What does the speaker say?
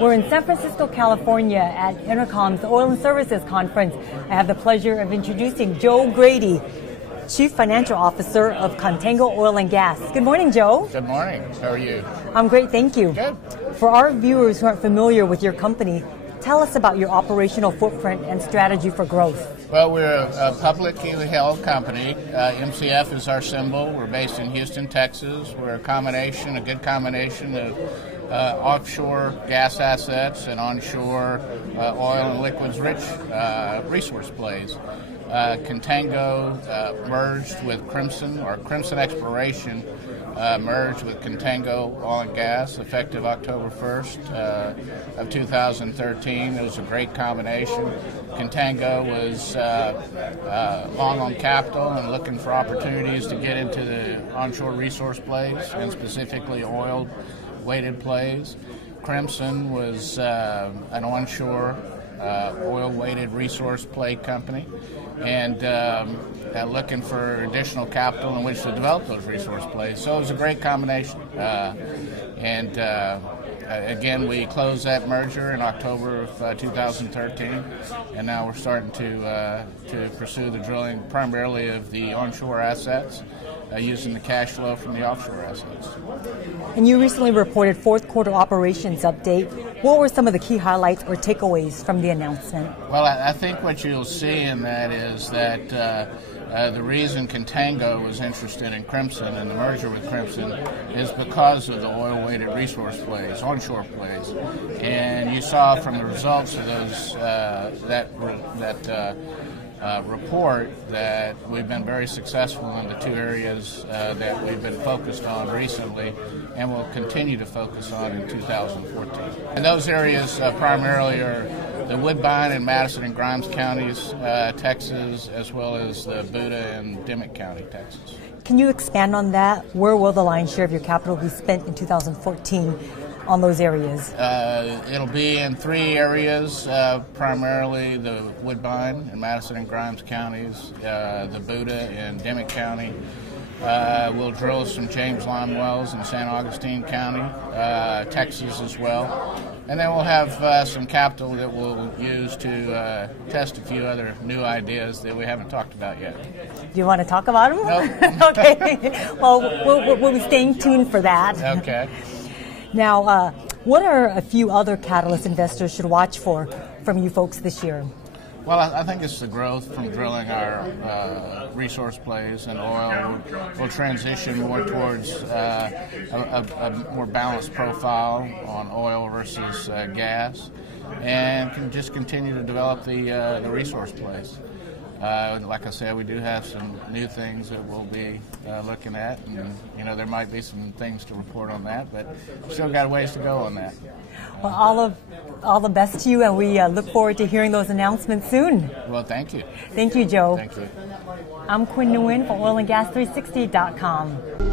We're in San Francisco, California at EnerCom's Oil and Services Conference. I have the pleasure of introducing Joe Grady, Chief Financial Officer of Contango Oil and Gas. Good morning, Joe. Good morning. How are you? I'm great, thank you. Good. For our viewers who aren't familiar with your company, tell us about your operational footprint and strategy for growth. Well, we're a publicly held company. MCF is our symbol. We're based in Houston, Texas. We're a good combination of offshore gas assets and onshore oil and liquids-rich resource plays. Contango merged with Crimson, or Crimson Exploration merged with Contango Oil and Gas effective October 1st of 2013. It was a great combination. Contango was long on capital and looking for opportunities to get into the onshore resource plays, and specifically oil-weighted plays. Crimson was an onshore oil-weighted resource play company, and looking for additional capital in which to develop those resource plays. So it was a great combination. Again, we closed that merger in October of 2013, and now we're starting to pursue the drilling primarily of the onshore assets, using the cash flow from the offshore assets. And you recently reported fourth quarter operations update. What were some of the key highlights or takeaways from the announcement? Well, I think what you'll see in that is that the reason Contango was interested in Crimson and the merger with Crimson is because of the oil-weighted resource plays, onshore plays. And you saw from the results of those report that we've been very successful in the two areas that we've been focused on recently, and will continue to focus on in 2014. And those areas primarily are the Woodbine and Madison and Grimes counties, Texas, as well as the Buda and Dimmitt County, Texas. Can you expand on that? Where will the lion's share of your capital be spent in 2014 on those areas? It'll be in three areas, primarily the Woodbine and Madison and Grimes counties, the Buda and Dimmitt County. We'll drill some James Lime wells in San Augustine County, Texas as well. And then we'll have some capital that we'll use to test a few other new ideas that we haven't talked about yet. Do you want to talk about them? No. Okay. Well, we'll be staying tuned for that. Okay. Now, what are a few other catalysts investors should watch for from you folks this year? Well, I think it's the growth from drilling our resource plays, and oil will transition more towards a more balanced profile on oil versus gas, and can just continue to develop the resource plays. Like I said, we do have some new things that we'll be looking at, and there might be some things to report on that, but still got a ways to go on that. Well, all the best to you, and we look forward to hearing those announcements soon. Well, thank you. Thank you, Joe. Thank you. I'm Quinn Nguyen for OilAndGas360.com.